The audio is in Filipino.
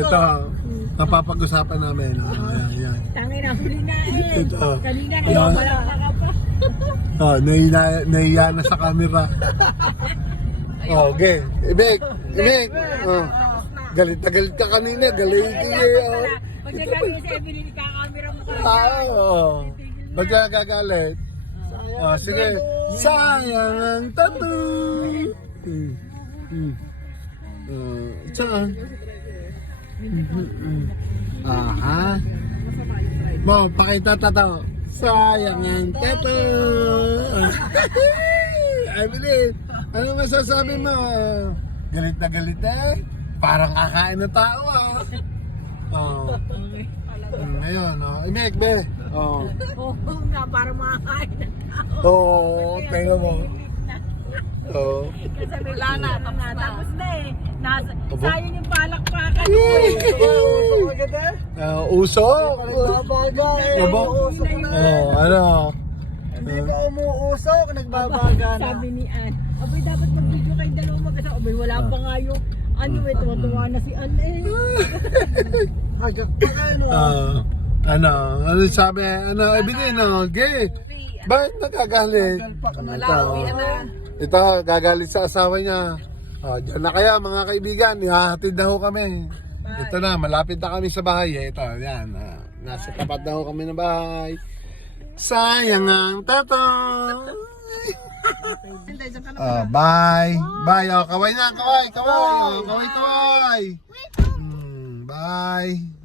Ito, napapag-usapan namin. Yan. Tangin na, huli na eh. Ito. Kanina Yan. kayo, wala ka pa. Nahiya na sa camera. Okay. Ibig. Galit na galit ka kanina. Galit ka eh. Pag nagkagawa sa Evelyn, kakamera mo ka. Ba't ka gagalit? Sige. Sayang ang tattoo. Saan? Aha. Mo, pakita tato. Sayang ang tattoo. Evelyn, ano masasabi mo? Galit na galit eh. Parang kakain na tao ngayon, Imek, be. Oo nga, parang makakain na tao. Tingnan mo. Kasi wala na, tapos na eh. Abo? Sayang yung palakpakan. Usok. Nagbabaga eh. Abo? Usok na. Ano? Hindi ba umuusok? Nagbabaga na. Sabi ni Ann, abay dapat mag-video kayong dalawa magkasama. Abay wala pa nga yung tuwa-tuwa na si Ann eh. Hagak pa ano. Ano sabi? Ibigay gay. Bakit nagagalit? Ito, gagalit sa asawa niya. Diyan na kaya mga kaibigan, ihahatid na ho kami. Ito na, malapit na kami sa bahay. Ito, yan. Nasa tapat na ho kami ng bahay. Sayang ang tato. Bye. Bye. Kaway na, kaway. Kaway. Bye.